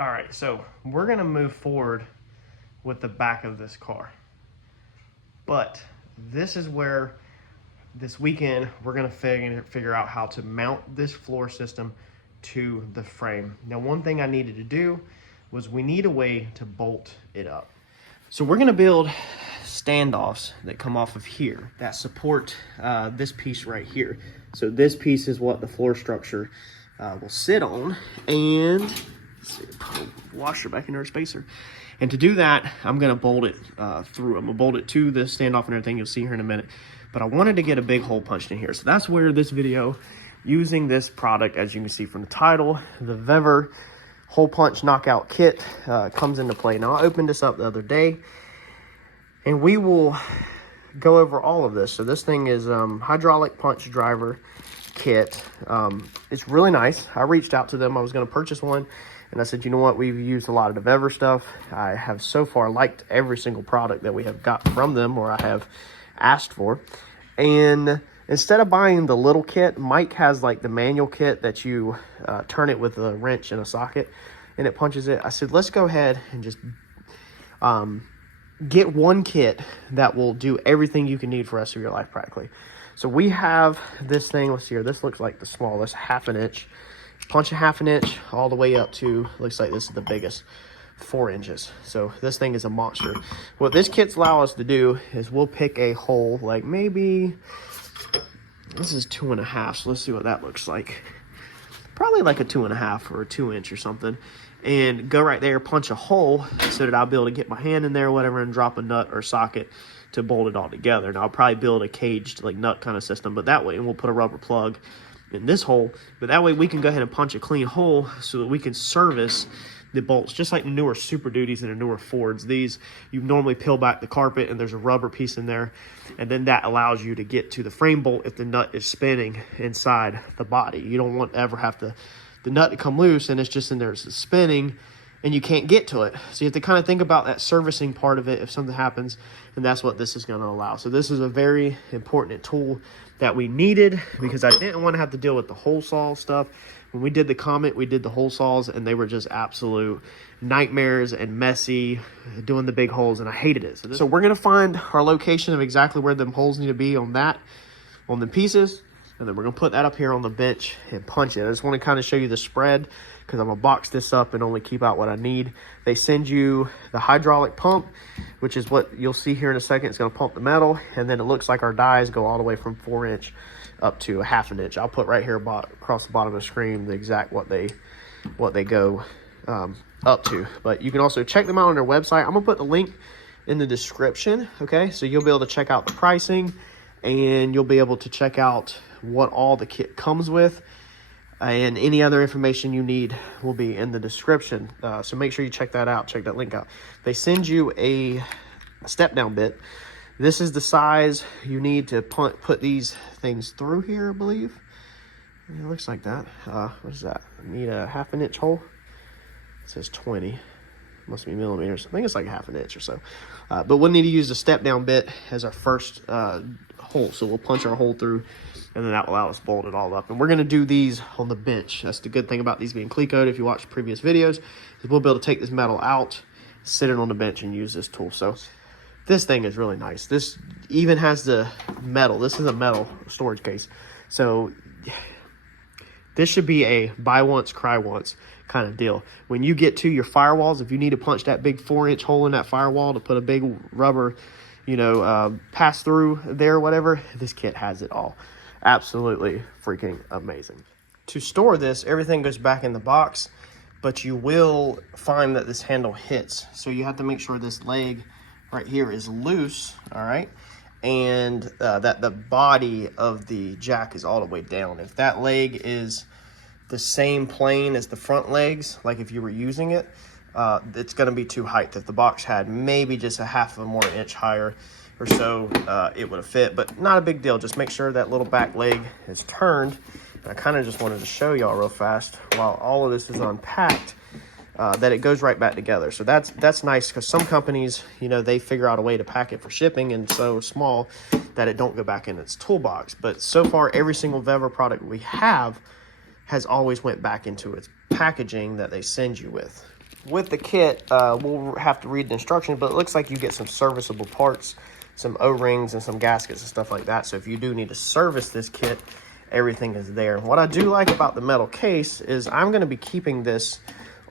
All right, so we're gonna move forward with the back of this car. But this is where this weekend we're gonna figure out how to mount this floor system to the frame. Now, one thing I needed to do was we need a way to bolt it up. So we're gonna build standoffs that come off of here that support this piece right here. So this piece is what the floor structure will sit on, and let's see, put a washer back into our spacer. And to do that, I'm gonna bolt it through. I'm gonna bolt it to the standoff and everything. You'll see here in a minute. But I wanted to get a big hole punched in here. So that's where this video, using this product, as you can see from the title, the VEVOR hole punch knockout kit, comes into play. Now, I opened this up the other day, and we will go over all of this. So this thing is hydraulic punch driver kit. It's really nice. I reached out to them. I was going to purchase one, and I said, you know what, we've used a lot of the VEVOR stuff. I have so far liked every single product that we have got from them, or I have asked for. And instead of buying the little kit, Mike has like the manual kit that you turn it with a wrench and a socket and it punches it. I said, let's go ahead and just get one kit that will do everything you can need for the rest of your life practically. So we have this thing, let's see here, this looks like the smallest, 1/2 inch. Punch a 1/2 inch all the way up to, looks like this is the biggest, 4 inches. So this thing is a monster. What this kit's allow us to do is we'll pick a hole, like maybe, this is 2.5, so let's see what that looks like. Probably like a 2.5 or a 2 inch or something. And go right there, punch a hole so that I'll be able to get my hand in there or whatever and drop a nut or socket to bolt it all together. Now I'll probably build a caged like nut kind of system, but that way, and we'll put a rubber plug in this hole, but that way we can go ahead and punch a clean hole so that we can service the bolts, just like the newer Super Duties and the newer Fords. These, you normally peel back the carpet and there's a rubber piece in there, and then that allows you to get to the frame bolt if the nut is spinning inside the body. You don't want to ever have the nut to come loose and it's just in there spinning and you can't get to it. So you have to kind of think about that servicing part of it if something happens, and that's what this is going to allow. So this is a very important tool that we needed because I didn't want to have to deal with the hole saw stuff. When we did the Comet, we did the hole saws, and they were just absolute nightmares and messy doing the big holes, and I hated it. So we're going to find our location of exactly where them holes need to be on the pieces, and then we're going to put that up here on the bench and punch it. I just want to kind of show you the spread because I'm going to box this up and only keep out what I need. They send you the hydraulic pump, which is what you'll see here in a second. It's going to pump the metal, and then it looks like our dies go all the way from 4 inch up to a 1/2 inch. I'll put right here across the bottom of the screen the exact what they go up to. But you can also check them out on their website. I'm gonna put the link in the description, okay? So you'll be able to check out the pricing, and you'll be able to check out what all the kit comes with, and any other information you need will be in the description. So make sure you check that out, check that link out. They send you a step down bit. This is the size you need to put these things through here, I believe. It looks like that. What is that? I need a 1/2 inch hole. It says 20. Must be millimeters. I think it's like 1/2 inch or so. But we'll need to use the step down bit as our first hole. So we'll punch our hole through, and then that will allow us to bolt it all up. And we're going to do these on the bench. That's the good thing about these being cleat coated. If you watch previous videos, is we'll be able to take this metal out, sit it on the bench, and use this tool. So this thing is really nice. This even has the metal. This is a metal storage case. So this should be a buy once, cry once kind of deal. When you get to your firewalls, if you need to punch that big 4 inch hole in that firewall to put a big rubber, pass through there or whatever, this kit has it all. Absolutely freaking amazing. To store this, everything goes back in the box, but you will find that this handle hits. So you have to make sure this leg right here is loose, all right? And that the body of the jack is all the way down. If that leg is the same plane as the front legs, like if you were using it, it's gonna be too high. If the box had maybe just a 1/2 more inch higher or so, it would have fit, but not a big deal. Just make sure that little back leg is turned. And I kind of just wanted to show y'all real fast while all of this is unpacked, that it goes right back together. So that's nice, because some companies, they figure out a way to pack it for shipping and so small that it don't go back in its toolbox. But so far, every single VEVOR product we have has always went back into its packaging that they send you with. with the kit, we'll have to read the instructions, but it looks like you get some serviceable parts, some O-rings and some gaskets and stuff like that. So if you do need to service this kit, everything is there. What I do like about the metal case is I'm going to be keeping this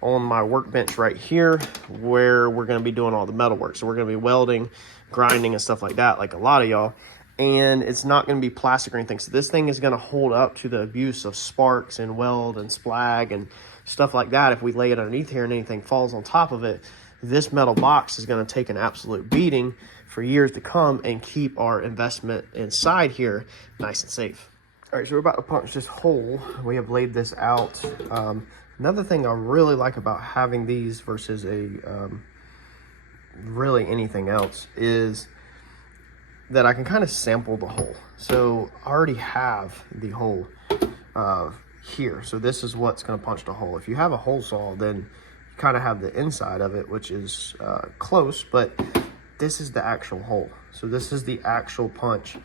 on my workbench right here where we're going to be doing all the metal work. So we're going to be welding, grinding and stuff like that, like a lot of y'all. And it's not going to be plastic or anything. So this thing is going to hold up to the abuse of sparks and weld and splag and stuff like that. If we lay it underneath here and anything falls on top of it, this metal box is going to take an absolute beating for years to come and keep our investment inside here nice and safe. All right, so we're about to punch this hole. We have laid this out. Another thing I really like about having these versus really anything else is that I can kind of sample the hole. So I already have the hole here. So this is what's going to punch the hole. If you have a hole saw, then you kind of have the inside of it, which is close, but this is the actual hole. So this is the actual punch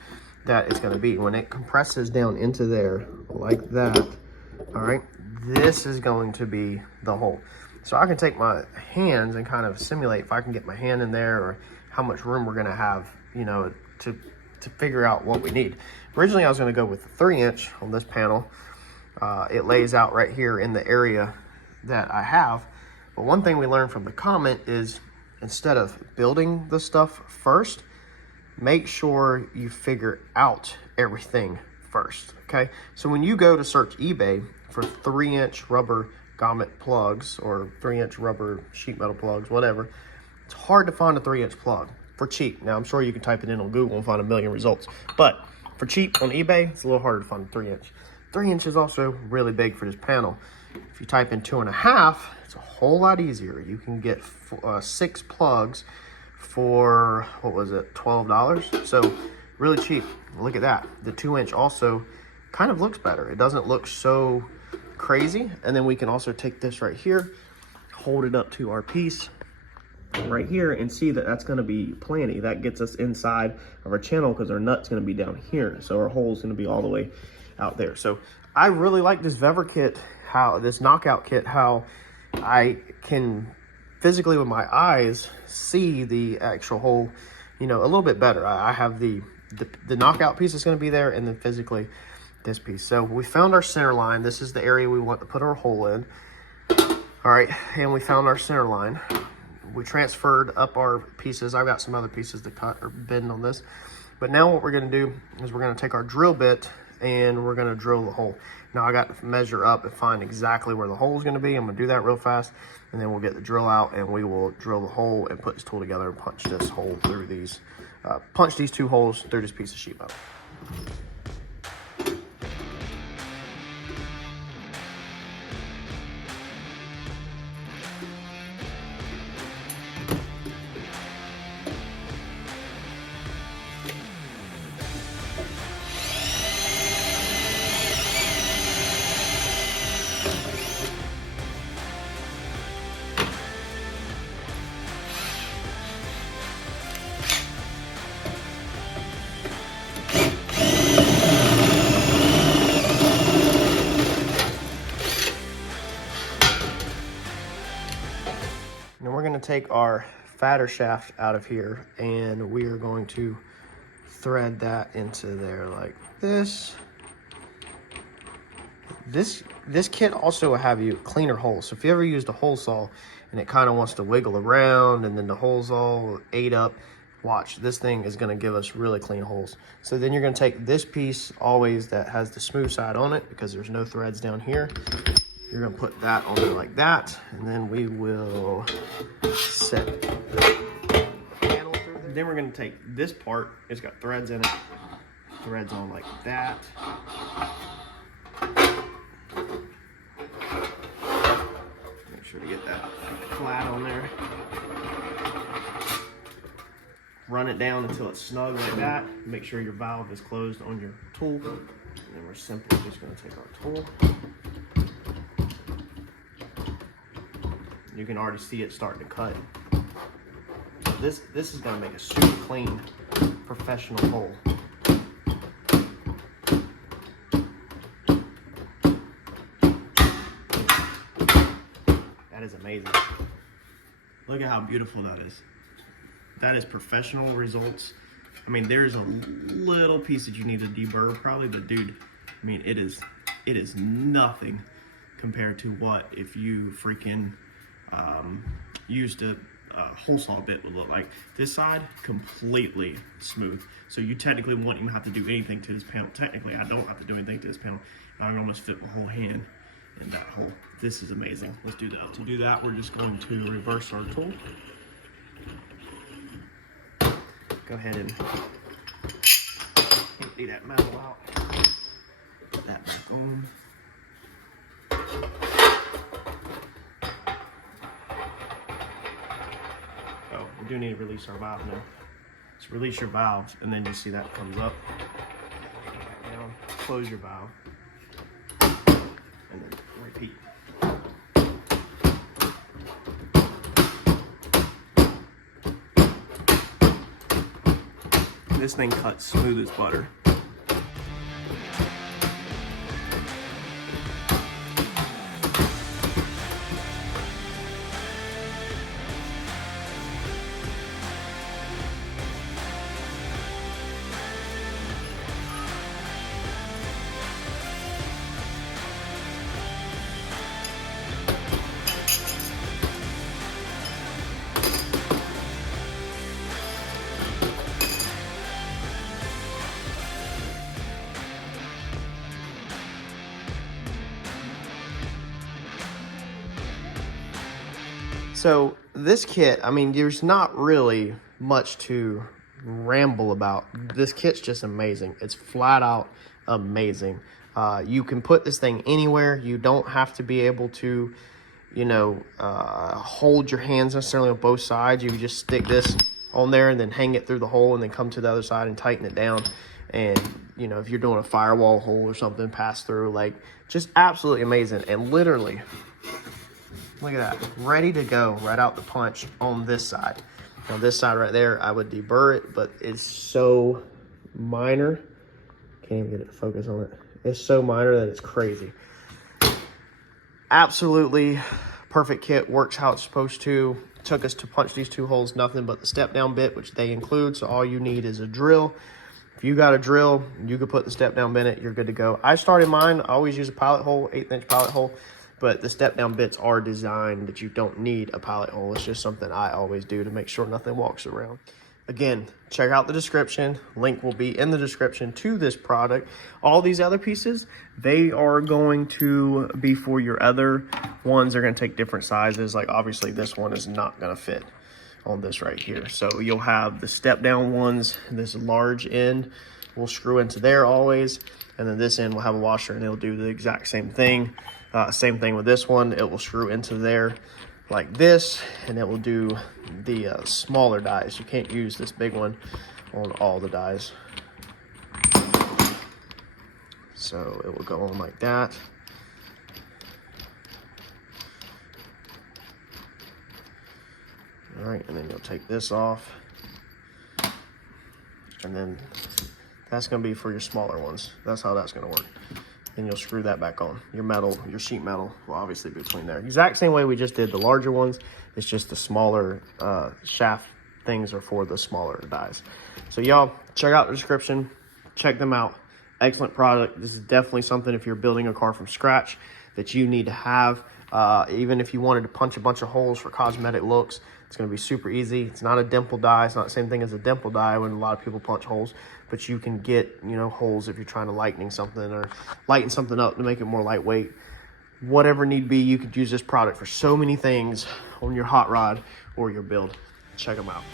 that it's going to be. When it compresses down into there like that, all right, this is going to be the hole. So I can take my hands and kind of simulate if I can get my hand in there or how much room we're going to have, you know, to figure out what we need. Originally, I was going to go with the 3-inch on this panel. It lays out right here in the area that I have. But one thing we learned from the Comet is instead of building the stuff first, make sure you figure out everything first, okay? So when you go to search eBay for 3-inch rubber Comet plugs or 3-inch rubber sheet metal plugs, whatever, it's hard to find a 3-inch plug for cheap. Now, I'm sure you can type it in on Google and find a million results, but for cheap on eBay, it's a little harder to find a 3-inch. 3-inch is also really big for this panel. If you type in 2.5, it's a whole lot easier. You can get 6 plugs for, what was it, $12? So really cheap. Look at that. The 2-inch also kind of looks better. It doesn't look so crazy. And then we can also take this right here, hold it up to our piece right here and see that that's going to be plenty. That gets us inside of our channel because our nut's going to be down here. So our hole's going to be all the way out there. So I really like this VEVOR kit, this knockout kit, how I can physically with my eyes see the actual hole, you know, a little bit better. I have the knockout piece that's going to be there, and then physically this piece. So we found our center line. This is the area we want to put our hole in. All right, and we found our center line. We transferred up our pieces. I've got some other pieces to cut or bend on this. But now what we're going to do is we're going to take our drill bit and we're going to drill the hole. Now I got to measure up and find exactly where the hole is going to be. I'm going to do that real fast, and then we'll get the drill out and we will drill the hole and put this tool together and punch this hole through these, punch these 2 holes through this piece of sheet metal. Take our fatter shaft out of here and we are going to thread that into there like this. This kit also will have you cleaner holes. So if you ever used a hole saw and it kind of wants to wiggle around and then the holes all ate up, watch, this thing is going to give us really clean holes. So then you're going to take this piece always that has the smooth side on it because there's no threads down here. You're going to put that on there like that, and then we will set the panel through there. Then we're going to take this part, it's got threads in it, threads on like that. Make sure to get that flat on there. Run it down until it's snug like that. Make sure your valve is closed on your tool. And then we're simply just going to take our tool. You can already see it starting to cut. This is going to make a super clean, professional hole. That is amazing. Look at how beautiful that is. That is professional results. I mean, there's a little piece that you need to deburr probably, but dude, I mean, it is nothing compared to what if you freaking used a hole saw bit would look like. This side, completely smooth. So you technically won't even have to do anything to this panel. Technically, I don't have to do anything to this panel. I can almost fit my whole hand in that hole. This is amazing. Let's do that. To do that, we're just going to reverse our tool. Go ahead and empty that metal out. Put that back on. Oh, we do need to release our valve now. So release your valves, and then you see that comes up. Down. Close your valve. And then repeat. This thing cuts smooth as butter. So this kit, I mean, there's not really much to ramble about. This kit's just amazing. It's flat out amazing. You can put this thing anywhere. You don't have to be able to, you know, hold your hands necessarily on both sides. You just stick this on there and then hang it through the hole and then come to the other side and tighten it down. And, you know, if you're doing a firewall hole or something, pass through, like, just absolutely amazing. And literally, look at that, ready to go right out the punch on this side. On this side right there, I would deburr it, but it's so minor. Can't even get it to focus on it. It's so minor that it's crazy. Absolutely perfect kit, works how it's supposed to. Took us to punch these two holes, nothing but the step down bit, which they include, so all you need is a drill. If you got a drill, you could put the step down bit in it, you're good to go. I started mine, I always use a pilot hole, 1/8 inch pilot hole. But the step down bits are designed that you don't need a pilot hole. It's just something I always do to make sure nothing walks around. Again, check out the description. Link will be in the description to this product. All these other pieces, they are going to be for your other ones. They're going to take different sizes. Like obviously this one is not going to fit on this right here. So you'll have the step down ones. This large end will screw into there always. And then this end will have a washer and it'll do the exact same thing. Same thing with this one. It will screw into there like this, and it will do the smaller dies. You can't use this big one on all the dies. So it will go on like that. All right, and then you'll take this off. And then that's gonna be for your smaller ones. That's how that's gonna work. Then you'll screw that back on. Your metal, your sheet metal will obviously be between there. Exact same way we just did the larger ones. It's just the smaller shaft things are for the smaller dies. So y'all, check out the description. Check them out. Excellent product. This is definitely something if you're building a car from scratch that you need to have. Even if you wanted to punch a bunch of holes for cosmetic looks, it's going to be super easy. It's not a dimple die. It's not the same thing as a dimple die when a lot of people punch holes, but you can get, you know, holes if you're trying to lighten something or lighten something up to make it more lightweight. Whatever need be, you could use this product for so many things on your hot rod or your build. Check them out.